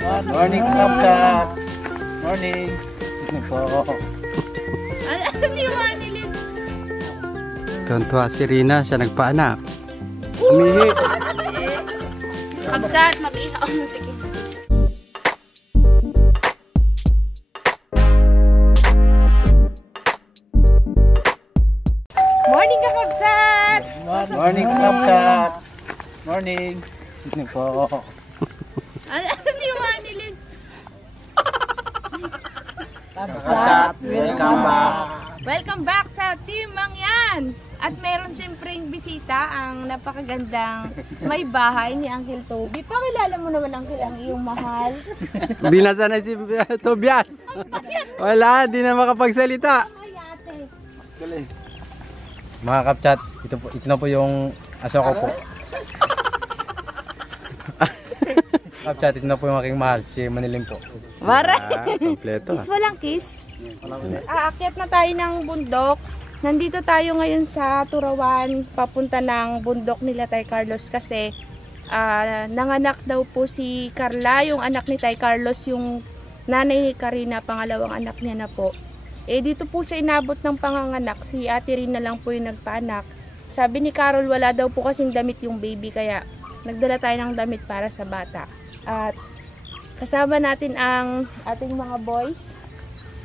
Morning, Kapsat! Morning! Po. Ano si Manilin? Tuntua si Rina, siya nagpaanak. Umihi. Kapsat, mag-ihaw mo. Sige. Morning ka, Kapsat! Morning, Kapsat! Morning! Po. Ano si Manilin? Kapsat, welcome back! Welcome back sa Team Mangyan! At meron siyempreng bisita ang napakagandang may bahay ni Uncle Toby. Pakilala mo naman, Uncle, ang iyong mahal. Di na sanay si Tobias. Wala, di na makapagsalita. Ay, ate. Mga Kapsat, ito na po yung aso ko po. Kapsat, ito na po yung aking mahal, si Manilin po. Waray! Kompleto. Kiss, walang kiss. Aakyat na tayo ng bundok. Nandito tayo ngayon sa Turawan, papunta ng bundok nila Tay Carlos kasi nanganak daw po si Carla, yung anak ni Tay Carlos, yung nanay ni Karina, pangalawang anak niya na po. Dito po siya inabot ng panganganak, si Ate Rina lang po yung nagpaanak. Sabi ni Carol, wala daw po kasing damit yung baby, kaya nagdala tayo ng damit para sa bata. At kasama natin ang ating mga boys.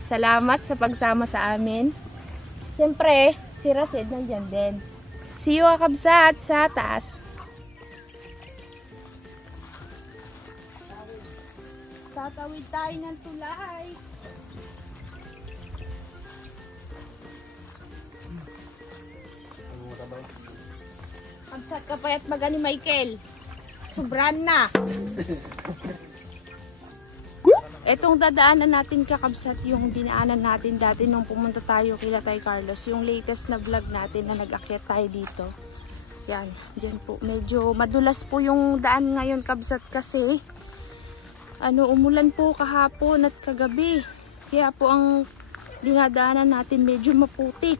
Salamat sa pagsama sa amin. Siyempre, si Raced nandyan din. See you, Kabsat, sa taas. Tatawid tayo ng tulay. Kabsat ka pa at magani Michael. Sobran na. Etong dadaanan natin, Kakabsat, yung dinaanan natin dati nung pumunta tayo kila Tay Carlos, yung latest na vlog natin na nag-akyat tayo dito. Yan, dyan po. Medyo madulas po yung daan ngayon, Kabsat, kasi umulan po kahapon at kagabi. Kaya po ang dinadaanan natin medyo maputik.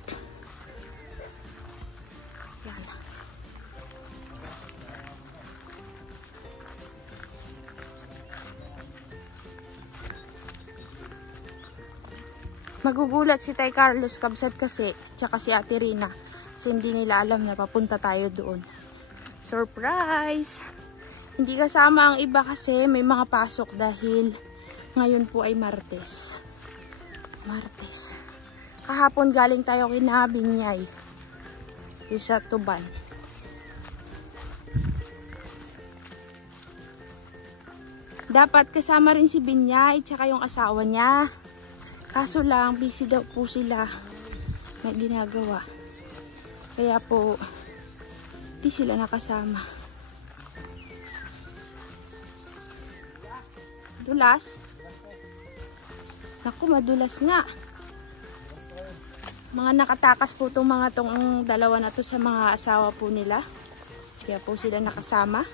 Yan. Magugulat si Tay Carlos, Kabsat, kasi tsaka si Ate Rina kasi hindi nila alam na papunta tayo doon. Surprise! Hindi kasama ang iba kasi may mga pasok dahil ngayon po ay Martes. Kahapon galing tayo kina Binyay yung sa Tuban. Dapat kasama rin si Binyay tsaka yung asawa niya. Kaso lang, busy daw po sila. May ginagawa. Kaya po, di sila nakasama. Dulas? Naku, madulas nga. Mga nakatakas po itong dalawa na to sa mga asawa po nila. Kaya po sila nakasama.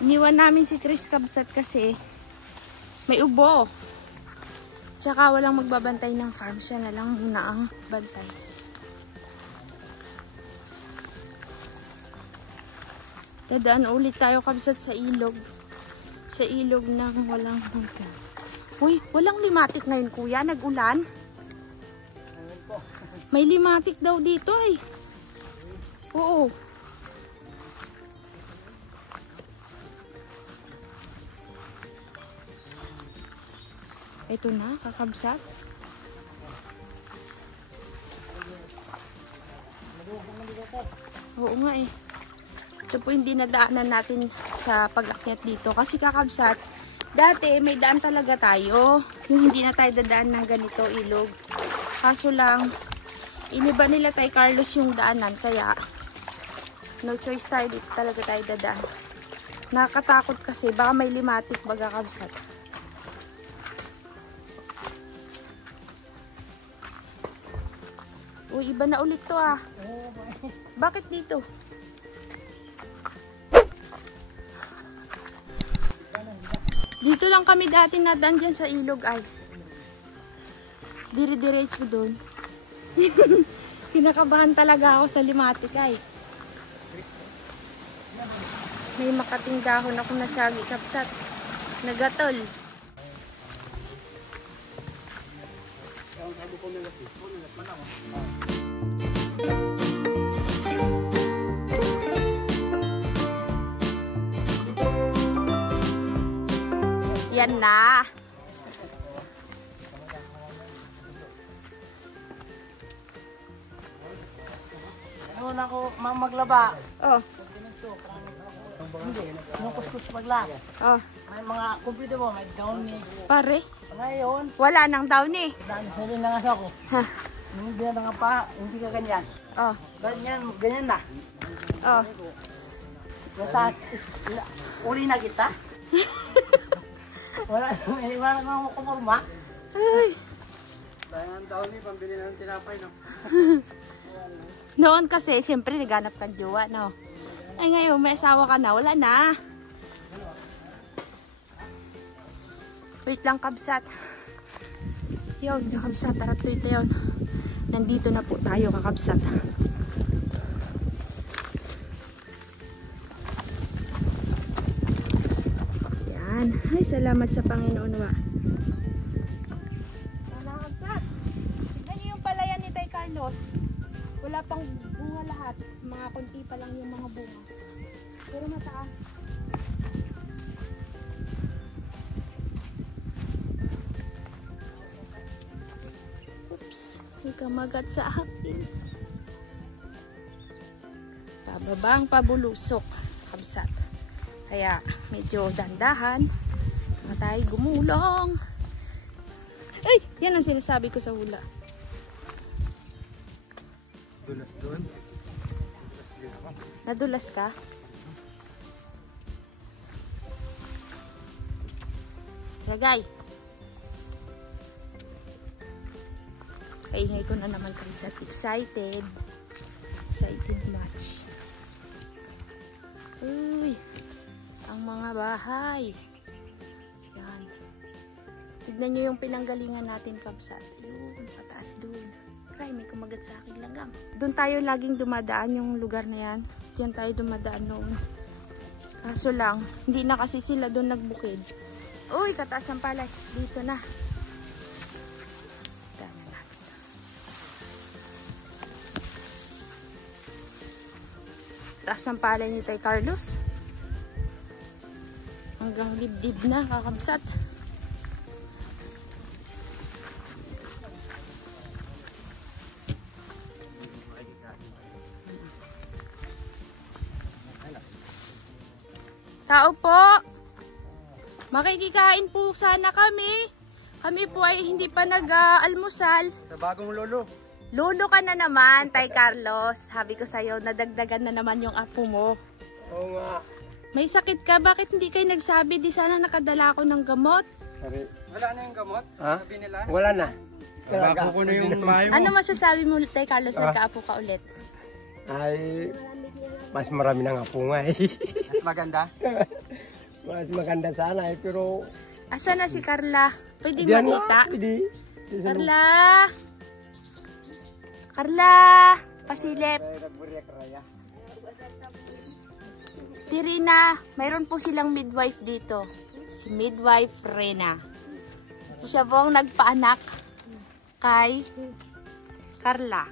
Iniwan namin si Chris, Kabsat, kasi may ubo. Tsaka walang magbabantay ng farm. Siya na lang muna ang bantay. Dadaan ulit tayo, Kabsat, sa ilog. Sa ilog ng walang hanggan. Uy, walang limatik ngayon, kuya. Nag-ulan. May limatik daw dito eh. Oo. Ito na, Kakabsat. Oo nga eh. Ito po yung dinadaanan natin sa pag-akyat dito. Kasi, Kakabsat, dati may daan talaga tayo. Yung hindi na tayo dadaan ng ganito ilog. Kaso lang, iniba nila Tay Carlos yung daanan. Kaya, no choice tayo. Dito talaga tayo dadaan. Nakatakot kasi. Baka may limatik baga, Kakabsat. Uy, iba na ulit to ah. Bakit dito? Dito lang kami dati nadaan dyan sa ilog ay. Dire-diretso doon. Kinakabahan talaga ako sa limatik ay. May makating dahon ako nasagi kapsat. Nagatol. Yan na. Ano na ako maglaba? Oh. Hindi, yung kuskus magla. Oh. May mga kumplito mo, may downy. Pare. Ngayon, Wala nang downy. sabi na nga ako. Ha. Hindi na nga pa, hindi ka ganyan. Oh. Ganyan na. Oh. Nasa, uli na kita. Wala nang kumurma. Ay. Sayang ang taon ni, pambili na ng tinapay, no? Noon kasi, siyempre, naghanap kang jowa, no? Ay, ngayon, may asawa ka na. Wala na. Wait lang, kabsat. Yun, kakabsat. Tara, tweet na yun. Nandito na po tayo, kakabsat. Yan. Ay, salamat sa Panginoon, wa. Kakabsat. Tignan niyo yung palayan ni Tay Carlos. Wala pang bunga lahat. Mga konti pa lang yung mga bunga. Pero mataas. Oops. Hindi ka magat sa akin. Pababa ang pabulusok. Kabsat. Kaya medyo dandahan. Mga tayo gumulong. Ay! Yan ang sinasabi ko sa hula. Dulas doon. Nadulas ka? Lagay. Kaingay ko na naman kasi excited. Excited much. Uy. Ang mga bahay. Yan. Tignan nyo yung pinanggalingan natin, kabsat. Yun, pataas doon. Ay, may kumagat sa akin langgam. Doon tayo laging dumadaan yung lugar na yan. Diyan tayo dumadaan noon. Kaso lang, hindi na kasi sila doon nagbukid. Uy, kataas ng palay. Dito na. Daan na natin. Taas ng palay ni Tay Carlos. Hanggang dibdib na, kakabsat. Sao po? Makikikain po sana kami. Kami po ay hindi pa nag-almusal. Sa bagong lolo. Lolo ka na naman, Tay Carlos. Sabi ko sa'yo, nadagdagan na naman yung apo mo. Oo nga. May sakit ka? Bakit hindi kayo nagsabi? Di sana nakadala ako ng gamot. Wala na yung gamot? Ha? Sabi nila? Wala na. Bako ko na yung mayo mo. Ano masasabi mo, Tay Carlos, nagkaapo ka ulit? Ay, mas marami na nga po nga eh. Mas maganda? Mas maganda sana eh, pero... Asa na si Carla? Pwede Diyan makita? nga, pwede. Carla! Carla! Pasilip! Tirina, mayroon po silang midwife dito. Si Midwife Rena. Siya po ang nagpaanak kay Carla.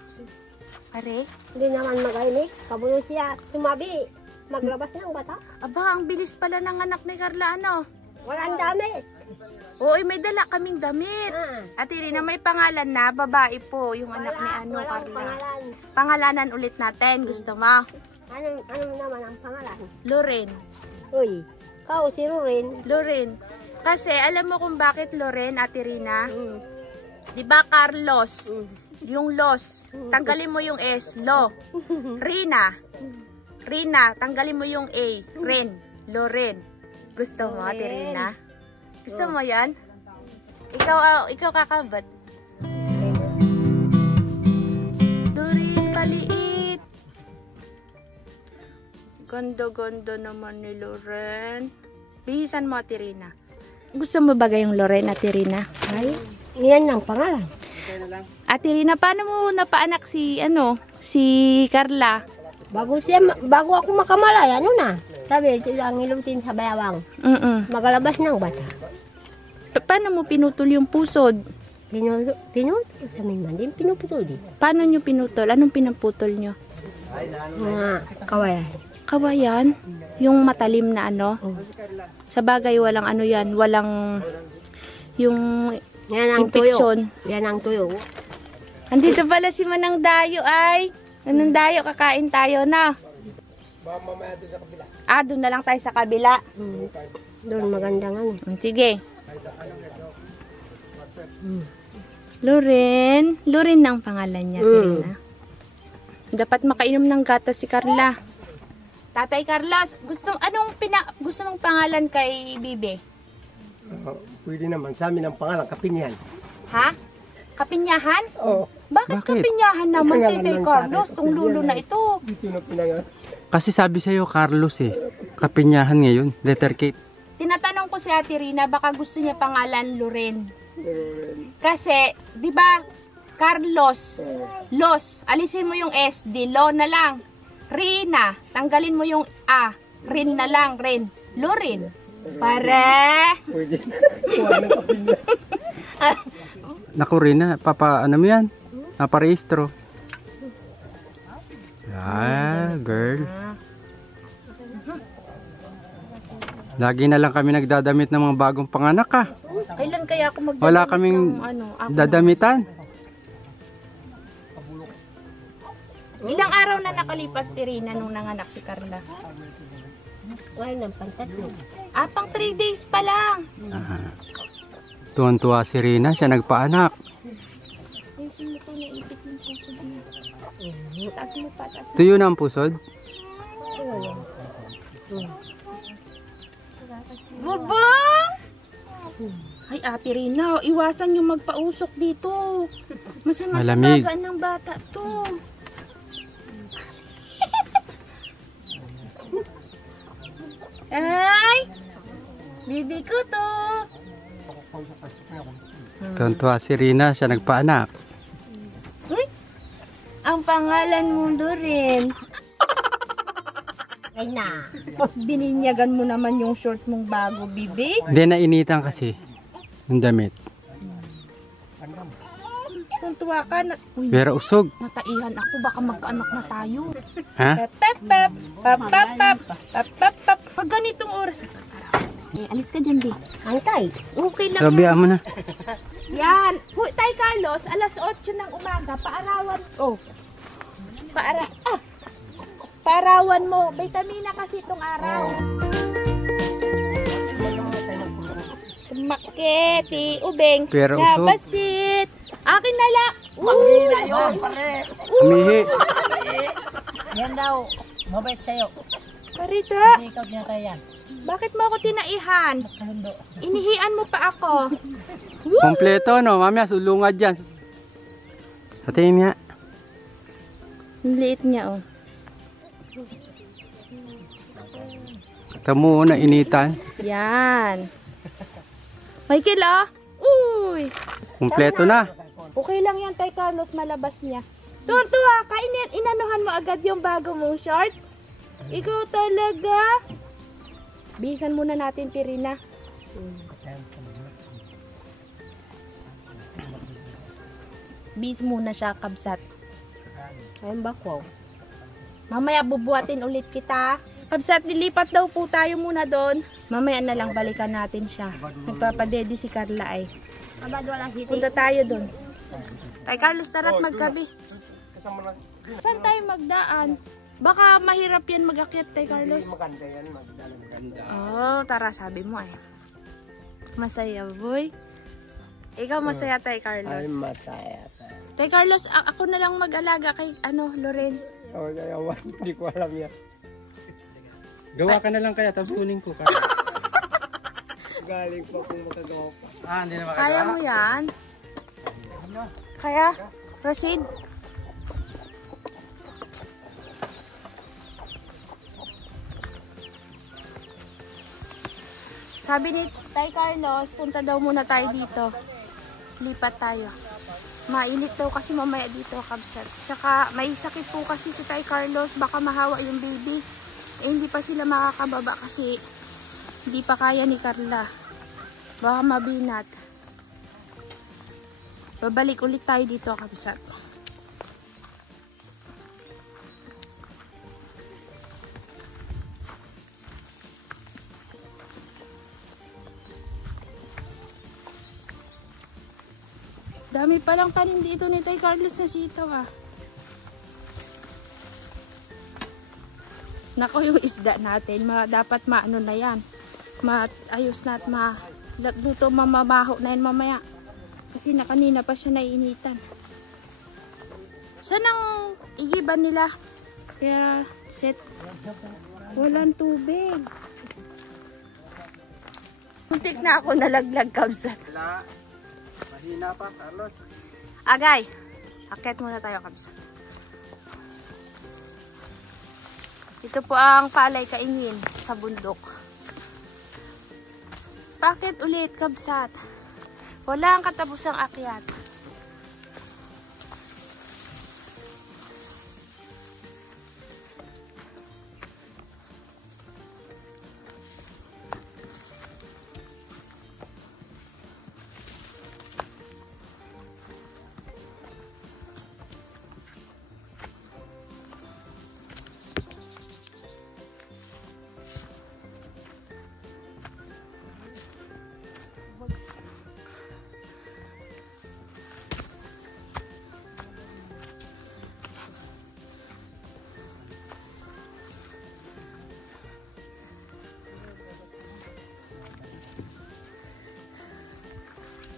Pare? Hindi naman magainig. Kabulo siya sumabi. Maglabas ng bata. Aba, ang bilis pala ng anak ni Carla, ano? Walang dami. Oo, may dala kaming damit. At Irina, may pangalan na, babae po, yung anak ni ano, Walang Carla. pangalan. Pangalanan ulit natin, gusto mo? Anong naman ang pangalan? Loren. Uy, kao si Rurin. Loren. Kasi, alam mo kung bakit Loren, Ate Rina? Diba Carlos? Yung los. Tanggalin mo yung S. Lo. Rina. Rina. Tanggalin mo yung A. Ren. Loren. Gusto mo, Ate Rina? Gusto mo yan? Ikaw kakabat. Loren, kaliit. Ganda-ganda naman ni Loren. Bihisan mo, Ate Rina. Gusto mo bagay yung Loren, Ate Rina? Ay, yan ang pangalan. Ate Rina, paano mo napaanak si Carla? Bago ako makamalay, ano na? Sabi, ito lang ilutin sa bayawang. Magalabas ng bata. Paano mo pinutol yung pusod? Pinutol sa man din, pinuputol din. Paano nyo pinutol? Anong pinaputol nyo? Mga kawayan. Kawayan? Yung matalim na ano? Sa bagay, walang ano yan. Walang yung Yan ang tuyo. infection. Yan ang tuyo. Andito pala si Manang Dayo ay. Manang Dayo, kakain tayo na. Doon na lang tayo sa kabila. Doon magandang ano. Sige. Loren. Loren ang pangalan niya. Tina. Dapat makainom ng gatas si Carla. Tatay Carlos, gusto mong pangalan kay Bibi? Pwede naman. Sa amin ang pangalan, Kapinyan. Ha? Kapinyahan? Oo. Bakit kapinyahan naman, Tatay Carlos? Tong lulo na ito. Dito na pinangalan. Kasi sabi sa'yo, Carlos eh. Kapinyahan ngayon. Letter K. Tinatanong ko si Ate Rina, baka gusto niya pangalan Loren. Kasi, di ba, Carlos, Los, alisin mo yung S, di Lo na lang. Rina, tanggalin mo yung A, Rin na lang, Rin. Loren. Pare! Pwede. Naku rin na, ano mo yan? Naparehistro. Girl. Lagi na lang kami nagdadamit ng mga bagong panganak ka. Kailan kaya ako magdadamit Wala kaming dadamitan. Ilang araw na nakalipas, Tirina, nung nanganak si Carla? Ngayon ang pantatlo. Pang 3 days pa lang. Tuwan-tuwa si Rina, siya nagpaanak. Ayusin mo ito, naipit ng pusod niya. Taas mo pa, taas mo. Tuyo na ang pusod. Baba! Ay, Ate Rina, iwasan yung magpausok dito. Masama sa Malamig. bagaan ng bata to. Ay! Bibi ko to. Tuwan-tuwa si Rina, siya nagpaanak. Uy! Ang pangalan mo, Loren. Ay na. Bininyagan mo naman yung short mong bago, Bibi. Hindi na initan kasi. Yung damit. Tuntua ka na. Uy, Pero usog. nataihan ako. Baka magkaanak na tayo. Ha? Pep, pep, pep, pep, pep, pep, pep, pep. Pag ganitong oras. Alis ka dyan, Bi. Antay. Okay lang Sabi yan. mo na. Yan. Tay Carlos, alas 8 ng umaga. Paarawan. Oh. Paarawan mo. Vitamina kasi itong araw. Maketi, ubeng, Pero usog. nabasit. Akin na lang. Pangina yun, pare. Umihi. Yan daw. Mabait sa'yo. Parita, Hindi ikaw tinatay yan. bakit mo ako tinaihan? Inihian mo pa ako. Kompleto no, mamaya sulungad dyan. Patingin nga. Ang liit niya, oh. Tamo na initan. Yan. Michael, ah. Uy. Kompleto na. Okay lang yan, Tay Carlos, malabas niya. Tuwa, inanuhan mo agad yung bago mong short. Ikaw talaga. Bihisan muna natin, Tirina. Bihis muna siya, kabsat. Ayun ba ko? Mamaya bubuhatin ulit kita. Kabsat, lilipat daw po tayo muna doon. Mamaya na lang balikan natin siya. Nagpapadede si Carla ay. Abad wala hiti. Punta tayo doon. Tay Carlos, tara't magkabi. Saan tayo magdaan? Baka mahirap yan mag-akyat, Tay Carlos. Maganda yan, maganda. Oh, tara, sabi mo eh. Masaya, boy. Ikaw masaya, Tay Carlos. Ay, masaya. Tay Carlos, ako na lang mag-alaga kay, Loren. Oh, ayawan. Hindi ko alam yan. Gawa ka na lang kaya, tapos kunin ko ka. Galing pa kung makagawa pa. Hindi na Kaya mo yan? Kaya? Proceed. Sabi ni Tay Carlos, punta daw muna tayo dito. Lipat tayo. Mainit daw kasi mamaya dito, kabsat. Tsaka may sakit po kasi si Tay Carlos, baka mahawa yung baby. Eh, hindi pa sila makakababa kasi hindi pa kaya ni Carla. Baka mabinat. Babalik ulit tayo dito, kabsat. Dami palang tanim dito ni Tay Carlos na sitaw ah. Nako, yung isda natin, dapat maano na yan. Maayos na at luto, mamabaho na yan mamaya. Kasi kanina pa siya naiinitan. Saan ang igiban nila? Kaya set. Walang tubig. Muntik na ako nalaglag, kabsat. Wala. Mahina pa, Carlos. Agay, akit muna tayo, kabsat. Ito po ang palay kaingin sa bundok. Bakit ulit, kabsat? Wala ang katapusang akyat.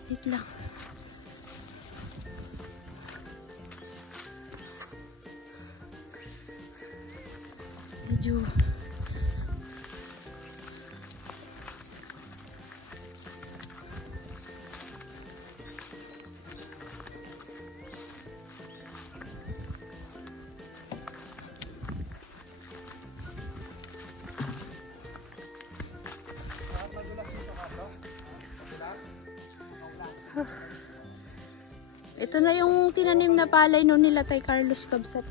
Wait lang. Medyo ito na yung tinanim na palay noon nila Tay Carlos, kabsat.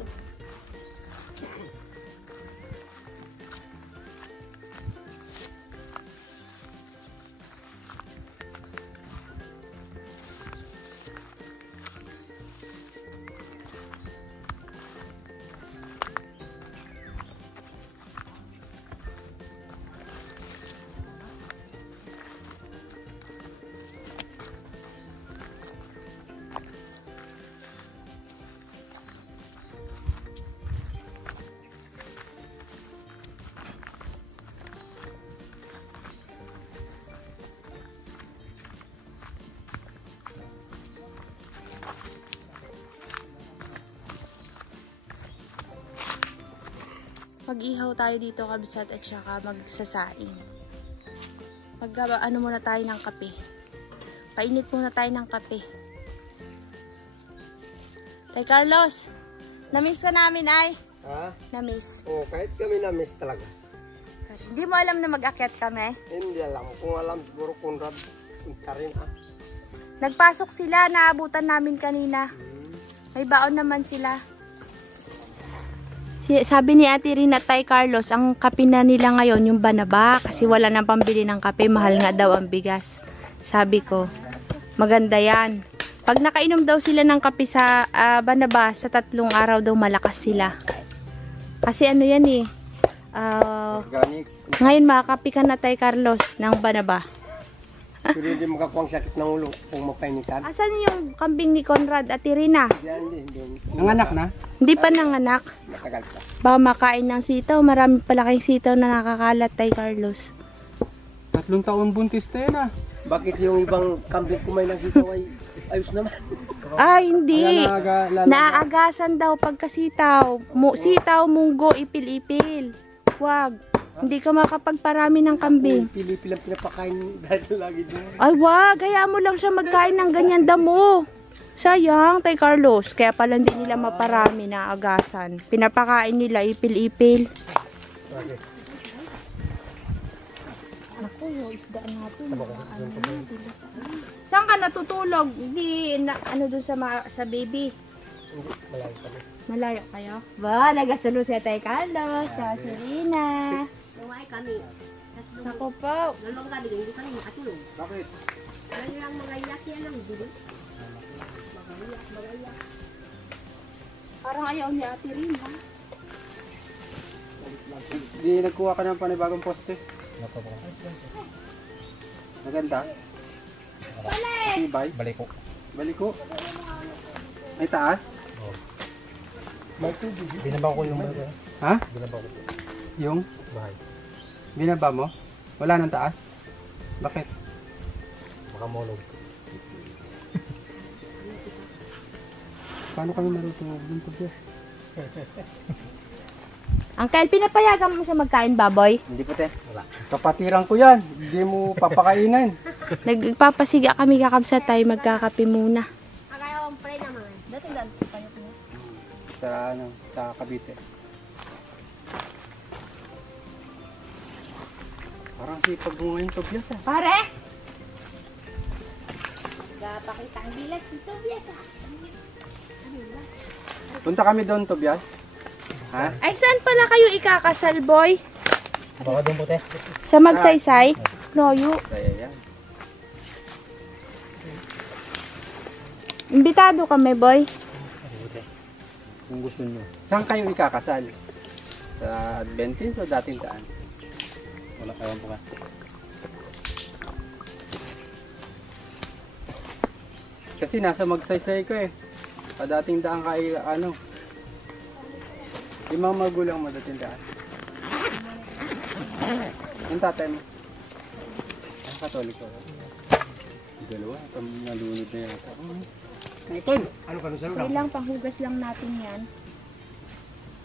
Mag-ihaw tayo dito, kabsat, at saka magsasaing. Ano muna tayo ng kape. Painit muna tayo ng kape. Tay Carlos, namiss ka namin ay? Ha? Namiss. Oo, kahit kami na-miss talaga. Hindi mo alam na mag-akyat kami? Hindi alam. Kung alam, siguro Conrad, punta rin Nagpasok sila, naabutan namin kanina. May baon naman sila. Sabi ni Ate Rina at Tay Carlos, ang kape na nila ngayon yung Banaba kasi wala nang pambili ng kape, mahal nga daw ang bigas. Sabi ko, maganda yan. Pag nakainom daw sila ng kape sa Banaba, sa 3 araw daw malakas sila. Kasi ano yan eh, organic. ngayon makakape ka na Tay Carlos ng Banaba. Pero hindi makakuha ang sakit ng ulo kung mapainitan. Asan yung kambing ni Conrad at Rina? Hindi. Nanganak na? Hindi pa nanganak. Matagal pa. Ba makain ng sitaw, marami pala kayong sitaw na nakakalat Tay Carlos. 3 taon buntis tayo na. Bakit yung ibang kambing kumain ng sitaw ay ayos naman? Ay, hindi. Lalaga. Naaagasan daw pagkasitaw. Sitaw, munggo, ipil-ipil. Wag. Hindi ka makapagparami ng kambing. Pili-pili ang pinapakain dahil lagi din. Ay, wag. Hayaan mo lang siya magkain ng ganyan damo. Sayang, Tay Carlos. Kaya pala hindi nila maparami na agasan. Pinapakain nila ipil-ipil. Okay. Ako, yung isda natin. Saan ka natutulog? Di, ano dun sa baby? Malayo kayo? Ba, nagasulo si Tay Carlos, sa Serena. Luway kami. Ako po. Dalawang gabi, hindi kami makatulog. Bakit? Ano lang mga iyak yan ang dili. Parang ayaw ni Ate Rina. Di nagkuha ka ng panibagong poste. Maganda. Tibay. Baliko. Baliko. May taas? Binabaw ko yung bahay. Ha? Binabaw ko Yung bahay. binaba mo? Wala nang taas? Bakit? Makamulog. Paano kami marutong dito, Bias? Uncle, pinapayagan mo siya magkain baboy? Hindi po, te. Wala. Kapatiran ko yan. Hindi mo papakainin. Nagpapasiga kami kakabsat tayo, magkakape muna. Akala kong pray naman. Dati lang kayo po. Sa Cavite. Parang sipag mo ngayon, Tobias, ah. Pare! Nagpakita ang bilas dito, Bias ah. Punta kami doon, Tobias. Ha? Ay, saan pala kayo ikakasal, boy? Baka doon po, te. Sa Magsaysay? Loyo. Kaya yan. Imbitado kami, boy. Kung gusto nyo. Saan kayo ikakasal? Sa Adventist o dating daan? Wala kayong po ka. Kasi nasa Magsaysay ko eh. Padating daan kay ano. Yung mga magulang mo dating daan. Yung tatay mo. Ang Katoliko. Dalawa. Nalunod na yata. Ito. Ano ka nung Okay lang, panghugas lang natin yan.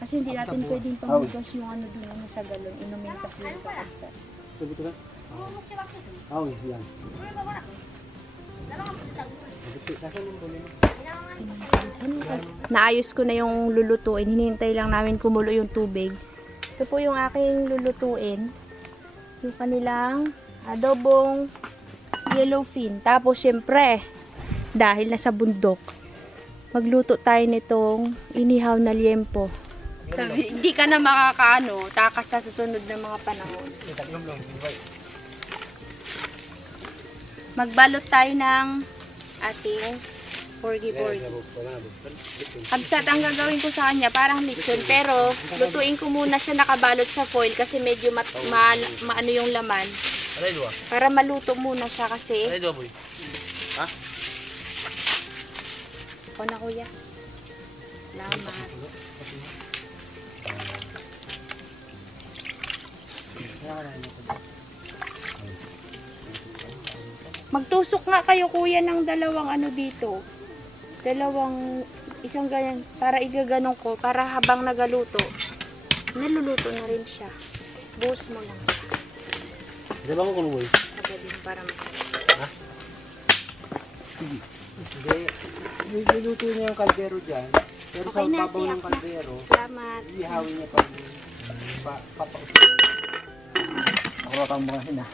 Kasi hindi natin pwedeng panghugas yung ano dun sa galon. Inumin kasi yung kakabsat. Sabi ko na? Oo, yan. Naayos ko na yung lulutuin. Hinihintay lang namin kumulo yung tubig. Ito po yung aking lulutuin. Yung kanilang adobong yellowfin. Tapos syempre, dahil nasa bundok, magluto tayo nitong inihaw na liempo. Sabi, hindi ka na makakaano, takas sa susunod na mga panahon. Magbalot tayo ng ating porgy-porgy. Kabsat ang gagawin ko sa kanya, parang lechon. Pero, lutuin ko muna siya nakabalot sa foil kasi medyo maano yung laman. Para maluto muna siya kasi. Ha? Ako na, kuya. Salamat. Magtusok nga kayo, kuya, ng dalawang ano dito. Isang ganyan, para igaganong ko, para habang nagaluto, naluluto na rin siya. Buhos mo lang. Di ba ko kuluboy? Agad para Hindi, niluto niya yung kaldero dyan. Pero Okay sa na, babaw tiyak ng na. kaldero, Salamat. ihawin niya papausap. Ako kang mga hina.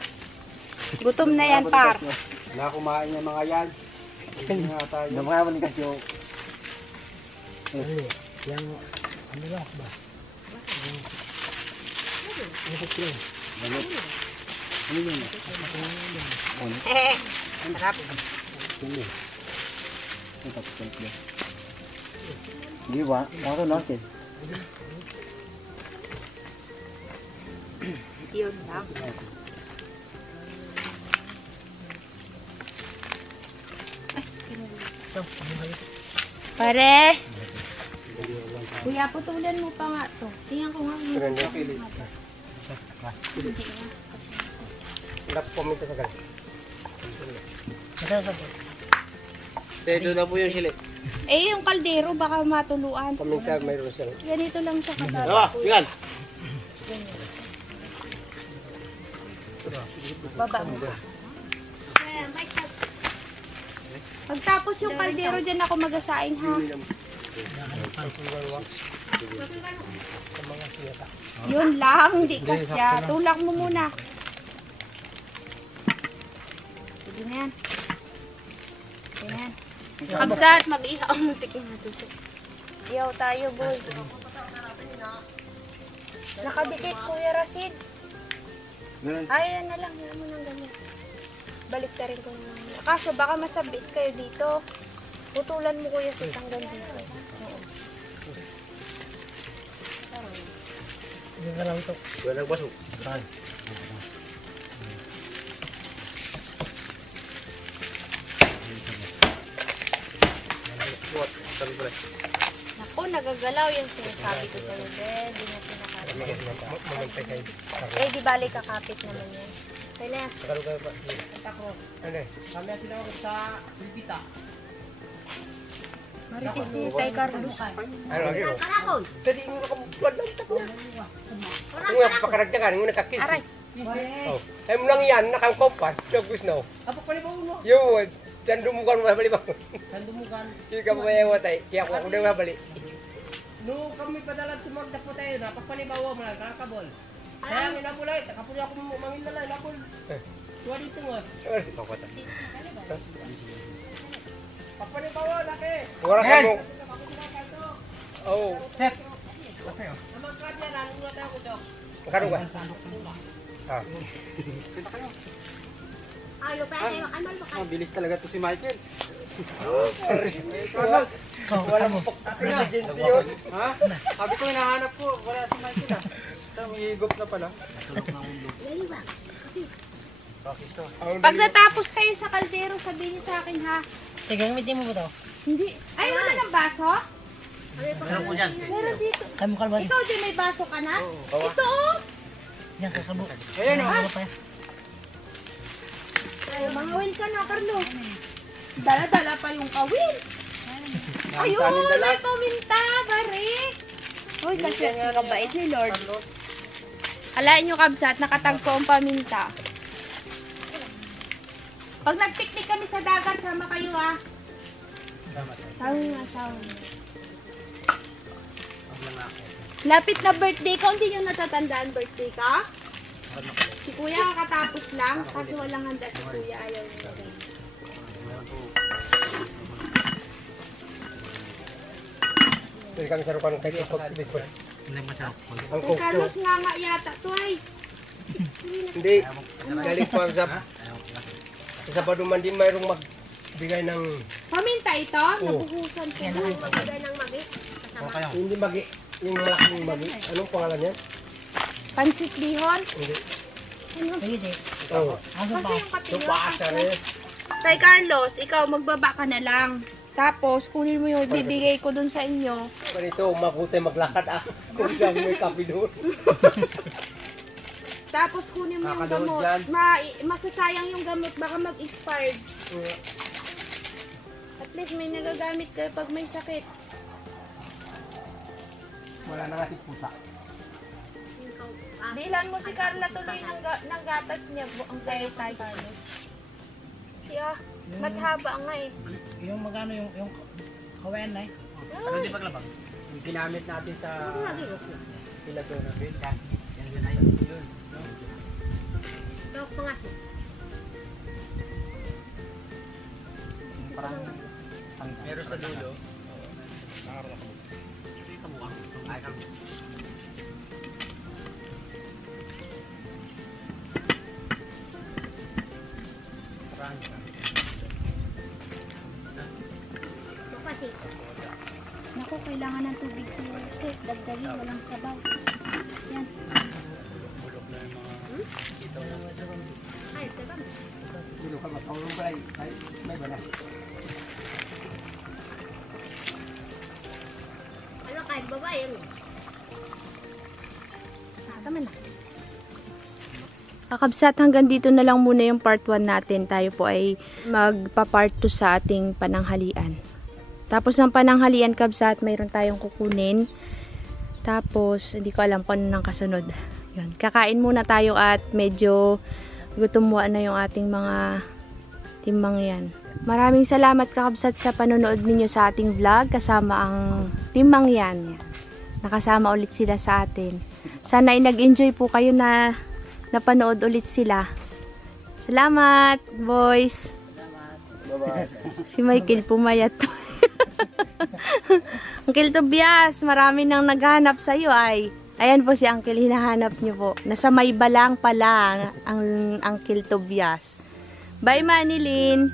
Gutom na yan, par. Na kumain niya mga yan. Hindi nga tayo. Namangaman kasi yung di ba? Ako natin. Yun lang. Pare! Kuya, putulan mo pa nga to. Tingnan ko nga. Nagpamita sa ganun. Doon na po yung sili. Eh, yung kaldero, baka matuluan. Paminta mayroon siya. Ganito lang siya kadami. Dalawa, tingnan. Baba mo. Pagtapos yung kaldero, dyan ako magasaing, ha? Yun lang, hindi kasya. Tulak mo muna. Sige na yan. Sige na yan. Kabsat, mag-ihaw mo. Tikin na ito. Iyaw tayo, boy. Nakadikit, Kuya Rasid. Ay, yan na lang. Yan mo nang ganyan. Balik ka rin ko naman. Kaso baka masabit kayo dito. Putulan mo, Kuya Sid, hanggang dito. Oo. Hindi ka lang ito. Wala nagbaso. Naku, nagagalaw yung sinasabi ko sa'yo, Ben. Hindi na pinakalaw. Eh, di balik kakapit naman yan. Kaya na. Maritis ni Tay Carlos. Ano lagi oh? Karakol. Tadi mo nakabuklad lang tapos. Kung nga pakaragdagan, mo nakakis. Aray. Oh. Ay mo lang yan, nakangkompas. Chogos na. Apa palibaw mo? Yun, dyan dumugan mo balik ba? Sandumugan. Hindi ka mabayawa tayo. Kaya ako na mabalik. No, kami padalag tumagda po tayo na pagpalibaw mo lang kakabol. Kaya ang inapulay, takapuli ako mangilala, inapul. Tuwa dito mo. Pagpalibaw laki. Wala ka mo. Oh. Set. Naman ka niya, nalunod tayo ko dok. Magkano ka? Ah. Ayo pa tayo. Ano ba? Mabilis talaga to si Michael. Wala mo president yun. Ha? Sabi ko hinahanap ko. Wala si Michael ah. Higop na pala. Dali ba? Pag natapos kayo sa kaldero, sabihin niyo sa akin, ha? Sige, gamitin mo ba ito? Hindi. Ay, wala ng baso? Meron dito. Kaya mo kalma. Ikaw din may baso ka na? Ito, oh! Yan, kakabo. Ayan o. Ano pa yan? Ay, mga win ka na, Carlos. Dala-dala pa yung kawin. Ayun, may paminta, bari. Uy, kasi kabait ni Lord. Alain nyo, kabsat, nakatagpo ang paminta. Pag nag-picnic kami sa dagat, sama kayo, ha? Sabi nga, sabi. Lapit na birthday ka, hindi nyo natatandaan birthday ka? Si Kuya kakatapos lang, kasi walang handa si Kuya, ayaw niya. Hindi kami sarukan ng kahit pag-tibig ko. Ang Si Carlos nga yata to ay. Hindi. Galing pa sa paduman din mayroong magbigay ng Paminta ito, nabuhusan ko. Magbigay ng magi. Kasama. hindi magi, yung malaking magi. Anong pangalan niya? Pansit lihon. Hindi. Sige, Oh. ano Kasi ba? yung Yung kapila. paasa rin. Kay Carlos, ikaw magbaba ka na lang. Tapos, kunin mo yung ibibigay ko dun sa inyo. Ganito, mabuti maglakad ako. Kung saan may kape doon. Tapos, kunin mo yung Kakalood gamot. yan. Masasayang yung gamot, baka mag-expired. At least may nagagamit kayo pag may sakit. Wala na nga si pusa. Bilan mo si Carla tuloy ng gatas niya. Ang kaya tayo. Siya, mathaba nga eh. Yung magano yung kawayan na eh. Ano di paglabang? Yung ginamit natin sa Piladona Bill. Yan din ay yun. Dok pangasin. Parang pero sa dulo. Ay, kami. Makasi. Naku, kailangan ng tubig kasi dagdagi, walang sabaw. Yan. Ay, sabang. Dilo ka matulong ba ay may bala. Ano kahit babae ano? Tama na. Kakabsat, hanggang dito na lang muna yung part 1 natin. Tayo po ay magpa-part 2 sa ating pananghalian. Tapos ng pananghalian, kabsat, mayroon tayong kukunin. Tapos, hindi ko alam kung ano nang kasunod. Yun. Kakain muna tayo at medyo gutumwa na yung ating mga timbang yan. Maraming salamat, kakabsat, sa panonood ninyo sa ating vlog kasama ang timbang yan. Nakasama ulit sila sa atin. Sana ay nag-enjoy po kayo na napanood ulit sila. Salamat, boys. Bye-bye. Si Michael pumayat. Uncle Tobias, marami nang naghanap sa'yo ay. Ayan po si Uncle, hinahanap niyo po. Nasa may balang pa lang ang Uncle Tobias. Bye, Manilyn.